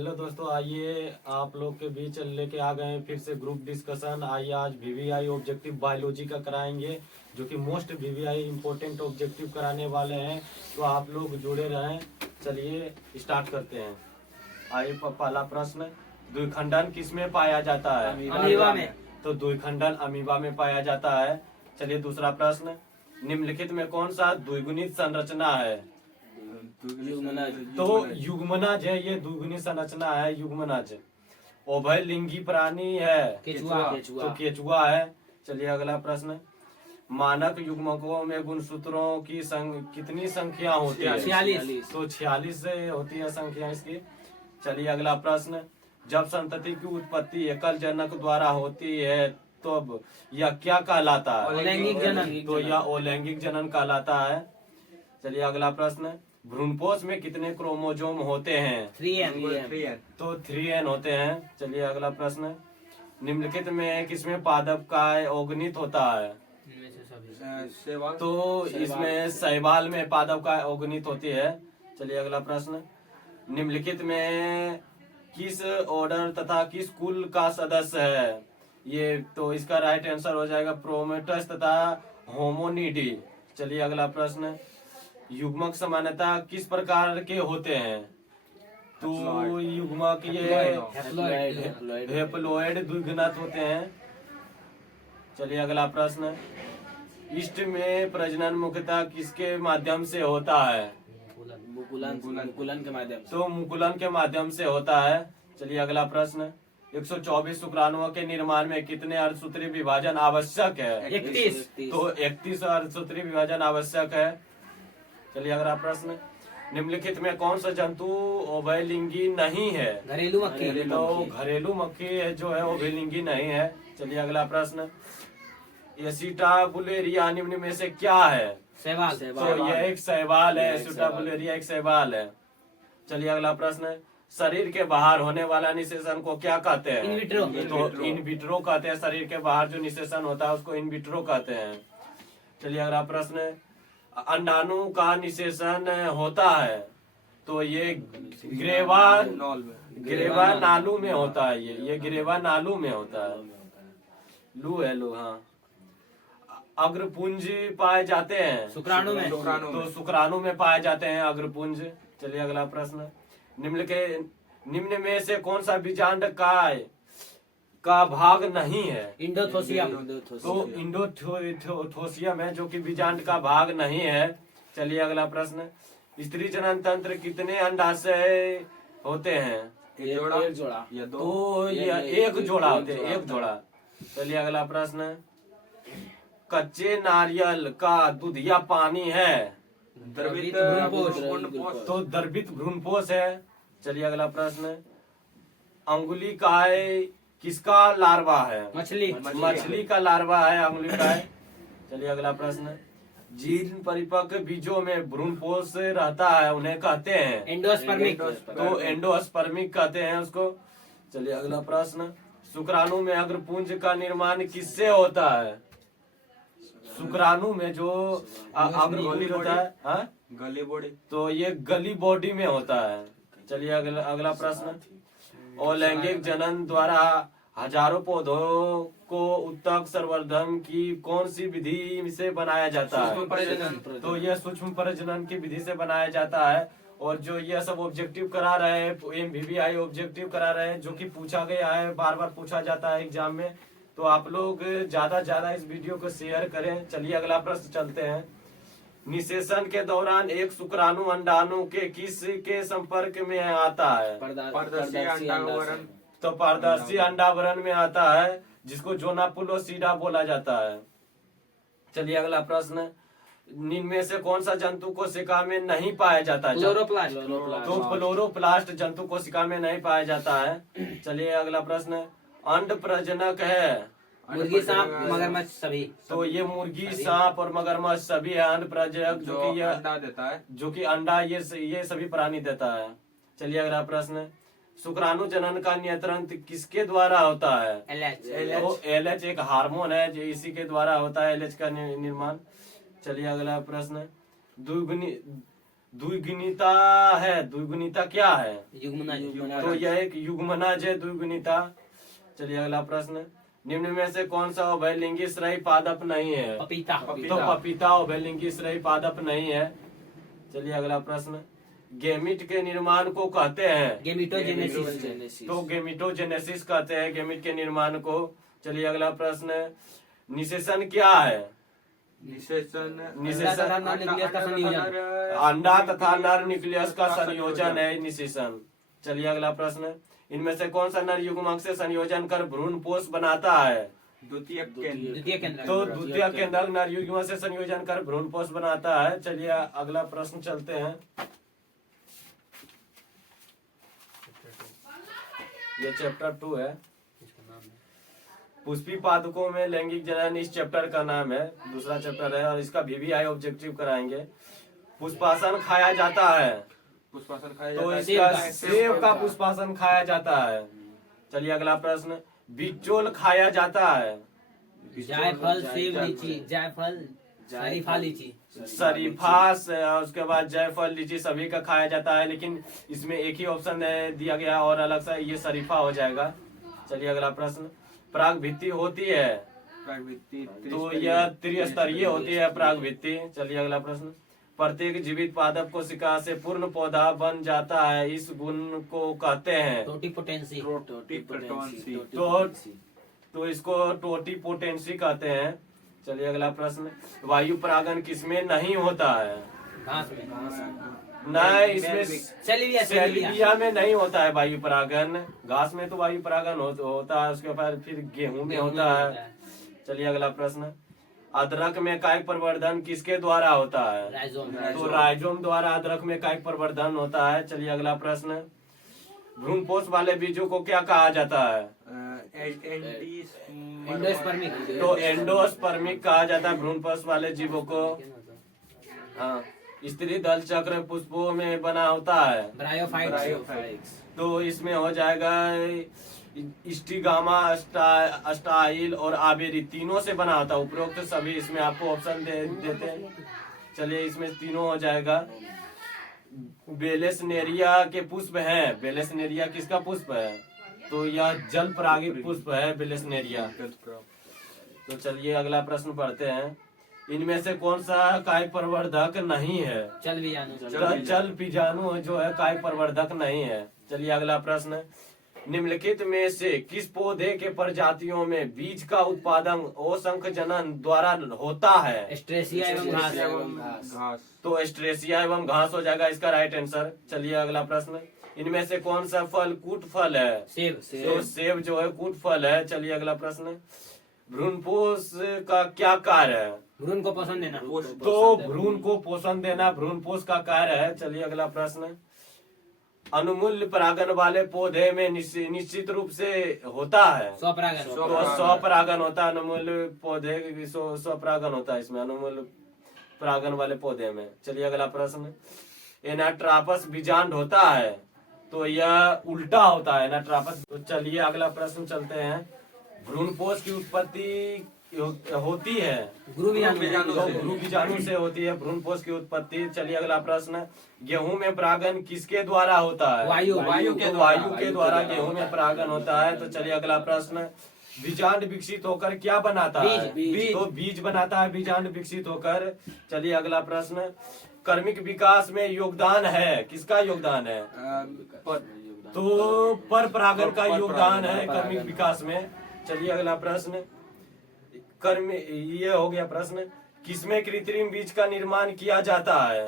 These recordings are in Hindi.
हेलो दोस्तों, आइए आप लोग के बीच लेके आ गए हैं फिर से ग्रुप डिस्कशन। आइए आज वीवीआई ऑब्जेक्टिव बायोलॉजी का कराएंगे, जो कि मोस्ट वीवीआई इम्पोर्टेंट ऑब्जेक्टिव कराने वाले हैं। तो आप लोग जुड़े रहें। चलिए स्टार्ट करते हैं। आइए पहला प्रश्न, द्विखंडन किसमें पाया जाता है? अमीबा में। तो द्विखंडन अमीबा में पाया जाता है। चलिए दूसरा प्रश्न, निम्नलिखित में कौन सा द्विगुणित संरचना है? तो युग्मनज है, ये द्विगुणित संरचना है युग्मनज। उभयलिंगी प्राणी है केचुआ। तो केचुआ है। चलिए अगला प्रश्न, मानक युग्मकों में गुणसूत्रों की कितनी संख्या होती है? 46। तो 46 से होती है संख्या इसकी। चलिए अगला प्रश्न, जब संतति की उत्पत्ति एकल जनक द्वारा होती है तो यह क्या कहलाता है? अलैंगिक जनन। तो यह अलैंगिक जनन कहलाता है। चलिए अगला प्रश्न, भ्रूणपोष में कितने क्रोमोजोम होते हैं? 3N। तो 3N होते हैं। चलिए अगला प्रश्न, निम्नलिखित में किसमें पादप का अवगुणित होता है? तो इसमें शैवाल में पादप का अवगुणित होती है। चलिए अगला प्रश्न, निम्नलिखित में किस ऑर्डर तथा किस कुल का सदस्य है? ये तो इसका राइट आंसर हो जाएगा प्रोमेटस तथा होमोनिडी। चलिए अगला प्रश्न, युग्मक सामान्यता किस प्रकार के होते हैं? तो युग्मक ये हेप्लोइड द्विघनक होते हैं। चलिए अगला प्रश्न, इष्ट में प्रजनन मुख्यतः किसके माध्यम से होता है? मुकुलन के माध्यम से। तो मुकुलन के माध्यम से होता है। चलिए अगला प्रश्न, 124 शुक्राणुओं के निर्माण में कितने अर्धसूत्री विभाजन आवश्यक है? 31। तो 31 अर्धसूत्री विभाजन आवश्यक है। चलिए अगला प्रश्न, निम्नलिखित में कौन सा जंतु उभयलिंगी नहीं है? घरेलू मक्खी। तो घरेलू मक्खी जो है उभयलिंगी नहीं है। चलिए अगला प्रश्न, एसिटाबुलेरिया निम्न में से क्या है? शैवाल। तो यह एक शैवाल है, एसिटाबुलेरिया एक शैवाल है। चलिए अगला प्रश्न, शरीर के बाहर होने वाला निषेचन को क्या कहते हैं? In vitro. तो इन विट्रो कहते हैं। शरीर के बाहर जो निषेचन होता है उसको इन विट्रो कहते हैं। चलिए अगला प्रश्न, अंडाणु का निषेचन होता है तो ये ग्रेवा नालू में होता है। ये ग्रेवा नालू में होता है। लू है लू, हाँ। अग्रपुंज पाए जाते हैं शुक्राणु में। तो शुक्राणु में पाए जाते हैं अग्रपुंज। चलिए अगला प्रश्न, निम्न में से कौन सा बीजांड का भाग नहीं है? इंडोथोसियम। तो इंडोथोसियम है जो कि बीजांड का भाग नहीं है। चलिए अगला प्रश्न, स्त्री जनन तंत्र कितने अंडाशय होते हैं? एक जोड़ा। तो ये एक जोड़ा होते हैं, एक जोड़ा। चलिए अगला प्रश्न, कच्चे नारियल का दूधिया पानी है? द्रवित भ्रूणपोष। तो द्रवित भ्रूणपोष है। चलिए अगला प्रश्न, अंगुलिकाय किसका लार्वा है? मछली का लार्वा है अंगुलिकाय। चलिए अगला प्रश्न, जिन परिपक्व बीजों में भ्रूणपोष रहता है उन्हें कहते हैं? एंडोस्पर्मिक। तो एंडोस्पर्मिक कहते हैं उसको। चलिए अगला प्रश्न, शुक्राणु में अग्रपुंज का निर्माण किससे होता है? शुक्राणु में जो अग्रपुंज होता है, हाँ? गली बॉडी। तो ये गली बॉडी में होता है। चलिए अगला प्रश्न, अलैंगिक जनन द्वारा हजारों पौधों को उत्तक संवर्धन की कौन सी विधि से बनाया जाता है? तो यह सूक्ष्म प्रजनन की विधि से बनाया जाता है। और जो यह सब ऑब्जेक्टिव करा रहे हैं, MVVI ऑब्जेक्टिव करा रहे हैं, जो कि पूछा गया है, बार बार पूछा जाता है एग्जाम में। तो आप लोग ज्यादा इस वीडियो को शेयर करें। चलिए अगला प्रश्न चलते हैं, निषेचन के दौरान एक शुक्राणु अंडाणु के किस के संपर्क में आता है? पारदर्शी अंडावरण। तो पारदर्शी अंडावरण में आता है, जिसको जोनापुलोसीडा बोला जाता है। चलिए अगला प्रश्न, निम्न में से कौन सा जंतु कोशिका में नहीं पाया जाता है? तो फ्लोरोप्लास्ट जंतु कोशिका में नहीं पाया जाता है। चलिए अगला प्रश्न, अंड प्रजनक है? मुर्गी, सांप, मगरमच्छ सभी। तो ये मुर्गी, सांप और मगरमच्छ सभी है अंड प्रजनक, जो कि अंडा देता है, जो कि अंडा ये सभी प्राणी देता है। चलिए अगला प्रश्न, शुक्राणु जनन का नियंत्रण किसके द्वारा होता है? तो LH एक हार्मोन है जो इसी के द्वारा होता है, LH का निर्माण। चलिए अगला प्रश्न, द्विगुणिता है। द्विगुणिता क्या है? युग्मना तो यह एक युग्मनज है, द्विगुणिता। चलिए अगला प्रश्न, निम्न में से कौन सा उभयलिंगी श्रेय पादप नहीं है? पपीता तो पपीता उभयलिंगी श्रेय पादप नहीं है। चलिए अगला प्रश्न, गेमिट के निर्माण को कहते हैं? गेमिटोजेनेसिस तो गेमिटोजेनेसिस कहते हैं गेमिट के निर्माण को। चलिए अगला प्रश्न, निषेचन क्या है? निषेचन अंडा तथा नर न्यूक्लियस का संयोजन है निषेचन। चलिए अगला प्रश्न, इनमें से कौन सा नर युग्मक से संयोजन कर भ्रूणपोष बनाता है? द्वितीय केंद्र। द्वितीय केंद्र तो द्वितीय केंद्रक नर युग्मक से संयोजन कर भ्रूणपोष बनाता है। चलिए अगला प्रश्न चलते हैं। ये चैप्टर 2 है। पुष्पी पादकों में लैंगिक जनन इस चैप्टर का नाम है, दूसरा चैप्टर है और इसका VVI ऑब्जेक्टिव कराएंगे। पुष्पासन खाया जाता है? पुष्पासन खाया तो जाता है। इसका सेब का पुष्पासन खाया जाता है। चलिए अगला प्रश्न, बिचौल खाया जाता है? जायफल सेब लीची जायफल शरीफा लीची शरीफा से उसके बाद जायफल लीची सभी का खाया जाता है, लेकिन इसमें एक ही ऑप्शन दिया गया और अलग सा, ये शरीफा हो जाएगा। चलिए अगला प्रश्न, पराग भित्ति होती है? प्रागभित्ति तो यह त्रिस्तरीय होती है पराग भित्ति। चलिए अगला प्रश्न, प्रत्येक जीवित पादप कोशिका से पूर्ण पौधा बन जाता है, इस गुण को कहते हैं? Totipotency totipotency. तो इसको टोटीपोटेंसी कहते हैं। चलिए अगला प्रश्न, वायु परागन किसमें नहीं होता है? घास में नहीं, इसमें सेल्विया सेल्विया में नहीं होता है वायु परागन। घास में तो वायु परागन होता है, उसके बाद फिर गेहूं में होता है। चलिए अगला प्रश्न, अदरक में कायिक प्रवर्धन किसके द्वारा होता है? राइजोम तो राइजोम द्वारा अदरक में कायिक प्रवर्धन होता है। चलिए अगला प्रश्न, भ्रूणपोष वाले बीजों को क्या कहा जाता है? एंडोस्पर्मिक तो एंडोस्पर्मिक कहा जाता है भ्रूणपोष वाले जीवों को। हाँ, स्त्री दल चक्र पुष्पों में बना होता है। ब्रायोफाइट्स तो इसमें हो जाएगा स्टिगामा, अस्टाइल और आबेरी, तीनों से बना होता है। उपरोक्त सभी इसमें आपको ऑप्शन देते हैं। चलिए इसमें तीनों हो जाएगा। बेलेसनेरिया के पुष्प हैं। बेलेसनेरिया किसका पुष्प है? तो यह जल परागित पुष्प है बेलेसनेरिया। तो चलिए अगला प्रश्न पढ़ते हैं। इनमें से कौन सा कायिक प्रवर्धक नहीं है? चल बीजाणु जो है कायिक प्रवर्धक नहीं है। चलिए अगला प्रश्न, निम्नलिखित में से किस पौधे के प्रजातियों में बीज का उत्पादन असंख जनन द्वारा होता है? स्ट्रेसिया एवं घास। तो स्ट्रेसिया एवं घास हो जाएगा इसका राइट आंसर। चलिए अगला प्रश्न, इनमें से कौन सा फल कूट फल है? सेब तो सेब जो है कूट फल है। चलिए अगला प्रश्न, भ्रूणपोष का क्या कार्य है? भ्रूण को पोषण देना तो भ्रूण को पोषण देना भ्रूणपोष का कार्य है। चलिए अगला प्रश्न, अनुमूल्य परागन वाले पौधे में निश्चित रूप से होता है? स्वपरागन तो स्वपरागन होता है। अनुमूल्य पौधे स्वपरागन होता है इसमें, अनुमूल्य परागन वाले पौधे में। चलिए अगला प्रश्न, एनाट्रापस बीजांड होता है? तो यह उल्टा होता है एनाट्रापस। तो चलिए अगला प्रश्न चलते हैं। भ्रूणपोष की उत्पत्ति होती है गुरु बीजाणु से होती है भ्रूणपोष की उत्पत्ति। चलिए अगला प्रश्न, गेहूं में परागन किसके द्वारा होता है? वायु के द्वारा गेहूं में परागन होता है। तो चलिए अगला प्रश्न, बीजांड विकसित होकर क्या बनाता है? बीज। तो बीज बनाता है बीजांड विकसित होकर। चलिए अगला प्रश्न, कर्मिक विकास में योगदान है, किसका योगदान है? तो पर परागन का योगदान है कर्मिक विकास में। चलिए अगला प्रश्न, कर्म ये हो गया प्रश्न, किसमें कृत्रिम बीज का निर्माण किया जाता है?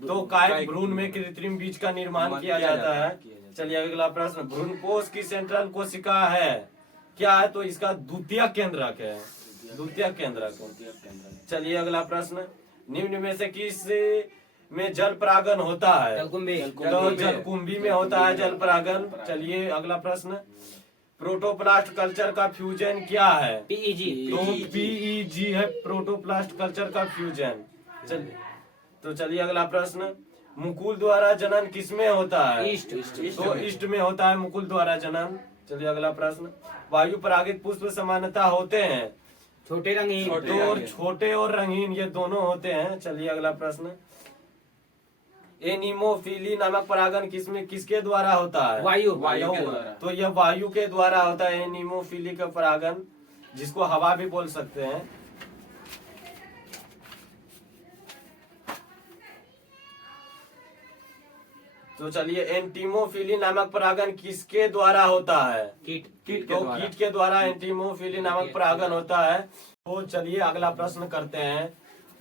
तो कायिक भ्रूण में कृत्रिम बीज का निर्माण किया जाता है। चलिए अगला प्रश्न, भ्रूणपोष की सेंट्रल कोशिका है क्या है? तो इसका द्वितीय केंद्रक है, द्वितीय केंद्रक। चलिए अगला प्रश्न, निम्न में से किस में जल परागन होता है? तो जलकुंभी में होता है जल परागन। चलिए अगला प्रश्न, प्रोटोप्लास्ट कल्चर का फ्यूजन क्या है? पीईजी। तो पीईजी है प्रोटोप्लास्ट कल्चर का फ्यूजन। चलिए अगला प्रश्न, मुकुल द्वारा जनन किसमें होता है? तो ईस्ट में होता है मुकुल द्वारा जनन। चलिए अगला प्रश्न, वायु परागित पुष्प समानता होते हैं? छोटे रंगीन तो छोटे और रंगीन ये दोनों होते हैं। चलिए अगला प्रश्न, एनिमोफिली नामक परागण किसके द्वारा होता है? वायु वायु के द्वारा। तो यह वायु के द्वारा होता है एनिमोफिली का परागण, जिसको हवा भी बोल सकते हैं। तो चलिए, एंटीमोफिली नामक परागण किसके द्वारा होता है? कीट कीट के तो द्वारा। कीट के द्वारा एंटीमोफिली नामक परागण होता है। तो चलिए अगला प्रश्न करते हैं।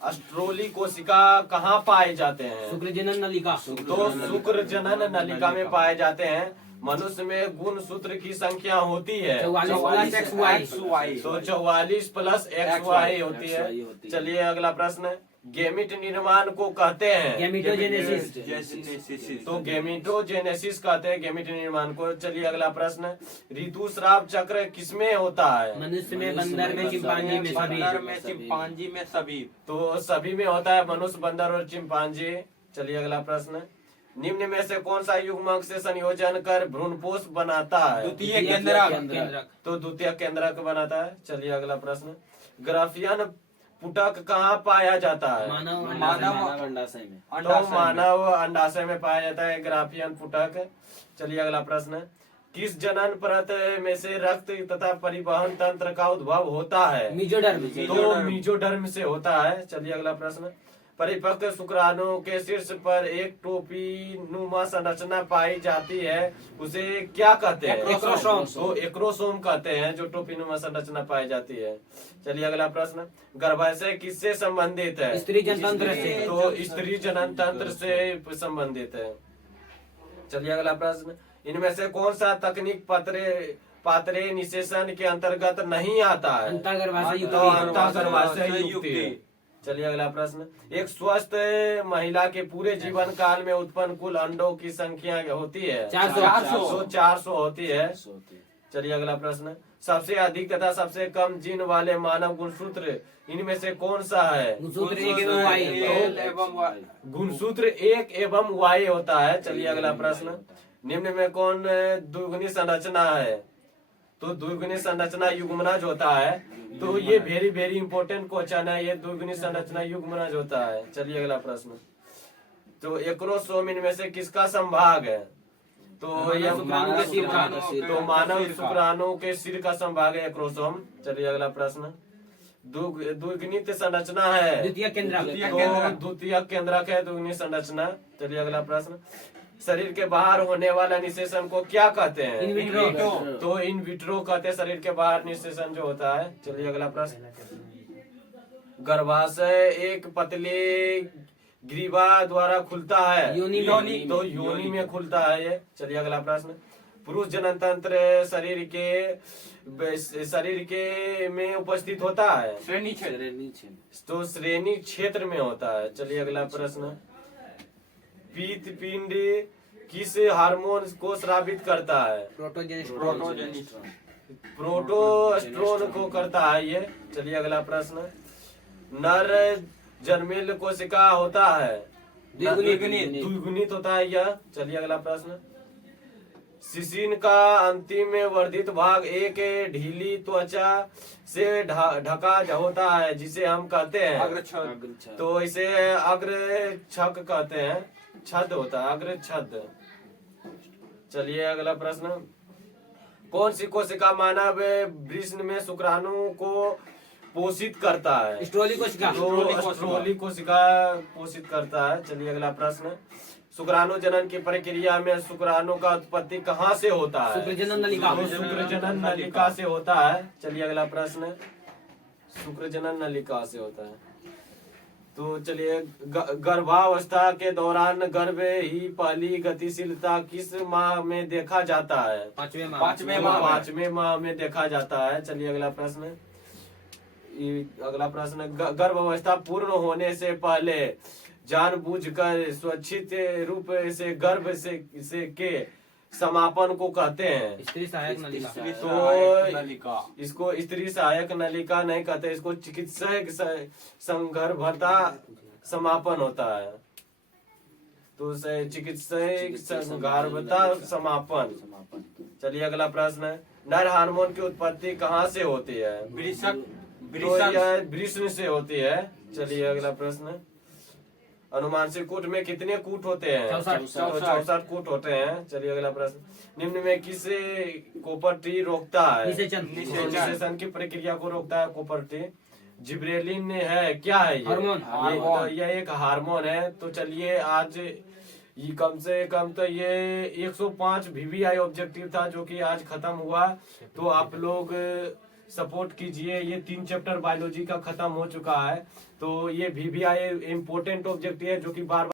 अस्ट्रोली कोशिका कहाँ पाए जाते हैं? शुक्र जनन नलिका। तो शुक्र जनन नलिका में पाए जाते हैं। मनुष्य में गुण सूत्र की संख्या होती है 44 प्लस XY। तो 44 प्लस XY होती है। चलिए अगला प्रश्न, गेमिट निर्माण को कहते हैं? गैमेटोजेनेसिस। तो गेमिटोजेनेसिस कहते हैं गेमिट निर्माण को। चलिए अगला प्रश्न, ऋतुस्राव चक्र किसमें होता है? मनुष्य में, बंदर में, चिंपांजी में, बंदर सभी। में, चिंपांजी में, सभी। तो सभी में होता है, मनुष्य, बंदर और चिंपांजी। चलिए अगला प्रश्न, निम्न में से कौन सा युग्मक से संयोजन कर भ्रूणपोष बनाता है? द्वितीय केंद्रक। केंद्रक। तो द्वितीय केंद्रक बनाता है। चलिए अगला प्रश्न, ग्राफियन पुटक कहाँ पाया जाता है? मानव अंडाशय में। तो मानव अंडाशय में पाया जाता है ग्राफियन पुटक। चलिए अगला प्रश्न, किस जनन परत में से रक्त तथा परिवहन तंत्र का उद्भव होता है? मीजोडर्म। तो मीजोडर्म से होता है। चलिए अगला प्रश्न, परिपक्व शुक्राणु के शीर्ष पर एक टोपी नुमा संरचना पाई जाती है, उसे क्या कहते हैं? एक्रोसोम। तो एक्रोसोम कहते हैं, जो टोपी नुमा संरचना पाई जाती है। चलिए अगला प्रश्न, गर्भाशय किससे संबंधित है? स्त्री जनतंत्र से। तो स्त्री जनन तंत्र से संबंधित है। चलिए अगला प्रश्न, इनमें से कौन सा तकनीक पात्रे निषेचन के अंतर्गत नहीं आता है? अंतःगर्भाशय तो युक्ति। अंतःगर्भाशय युक्ति। चलिए अगला प्रश्न, एक स्वस्थ महिला के पूरे जीवन काल में उत्पन्न कुल अंडों की संख्या होती है? 400 होती है। चलिए अगला प्रश्न, सबसे अधिक तथा सबसे कम जीन वाले मानव गुणसूत्र इनमें से कौन सा है? गुणसूत्र 1 एवं Y। एल एवं वाई। गुणसूत्र 1 एवं Y होता है। चलिए अगला प्रश्न, निम्न में कौन द्विगुणी संरचना है? तो द्विगुणी संरचना युग्मनज होता है। तो ये वेरी वेरी इंपॉर्टेंट क्वेश्चन है, ये द्विगुणी संरचना युग्मनज होता है। चलिए अगला प्रश्न, तो एक्रोसोम इनमें से किसका संभाग है? तो यह शुक्राणु के सिर का। तो मानव शुक्राणु के सिर का संभाग है एक्रोसोम। चलिए अगला प्रश्न, द्विगुणित संरचना है। द्वितीय केंद्रक। तो द्वितीय केंद्रक है द्विगुणी संरचना। चलिए अगला प्रश्न, शरीर के बाहर होने वाला निषेचन को क्या कहते हैं? In vitro. तो इन विट्रो कहते हैं शरीर के बाहर निषेचन जो होता है। चलिए अगला प्रश्न, गर्भाशय एक पतले ग्रीवा द्वारा खुलता है। योनि में। तो योनि में खुलता है ये। चलिए अगला प्रश्न, पुरुष जनन तंत्र शरीर के में उपस्थित होता है। श्रेणी क्षेत्र। तो श्रेणी क्षेत्र में होता है। चलिए अगला प्रश्न, पीत पिंड किस हार्मोन को स्रावित करता है? प्रोटोस्टेरोन को करता है ये। चलिए अगला प्रश्न, नर जन्मेल कोशिका होता है? द्विगुणित होता है यह। चलिए अगला प्रश्न, शिशिन का अंतिम वर्धित भाग एक ढीली त्वचा से ढका होता है, जिसे हम कहते हैं अग्रछद। तो इसे अग्र छक कहते हैं, छद होता है, अग्र छद। चलिए अगला प्रश्न, कौन सी कोशिका मानव वृषण में शुक्राणु को पोषित करता है? स्ट्रोली कोशिका। तो स्ट्रोली कोशिका पोषित करता है। चलिए अगला प्रश्न, शुक्राणु जनन की प्रक्रिया में शुक्राणु का उत्पत्ति कहाँ से होता है? शुक्र जनन नलिका। तो शुक्र जनन नलिका से होता है। चलिए अगला प्रश्न, शुक्र जनन नलिका से होता है। तो चलिए, गर्भावस्था के दौरान गर्भ ही पहली गतिशीलता किस माह में देखा जाता है? 5वें माह में देखा जाता है। चलिए अगला प्रश्न, गर्भावस्था पूर्ण होने से पहले जानबूझकर स्वैच्छिक रूप से गर्भ से के समापन को कहते हैं? स्त्री सहायक नलिका। तो इसको स्त्री सहायक नलिका नहीं कहते, इसको चिकित्सक संगर्भता समापन होता है। तो चिकित्सक संगर्भता समापन। चलिए अगला प्रश्न, नर हार्मोन की उत्पत्ति कहाँ से होती है? तो यह वृषण से होती है। चलिए अगला प्रश्न, अनुमानसिक कूट में कितने कूट होते हैं? 64 कूट होते हैं। चलिए अगला प्रश्न, निम्न में किसे कॉपर टी रोकता है? निषेचन। निषेचन की प्रक्रिया को रोकता है कॉपर टी। जिब्रेलिन है क्या है ये? हार्मोन। ये एक हार्मोन है। तो चलिए आज ये कम से कम तो ये 105 VVI ऑब्जेक्टिव था जो कि आज खत्म हुआ। तो आप लोग सपोर्ट कीजिए। ये 3 चैप्टर बायोलॉजी का खत्म हो चुका है। तो ये VVI इम्पोर्टेंट ऑब्जेक्टिव है जो कि बार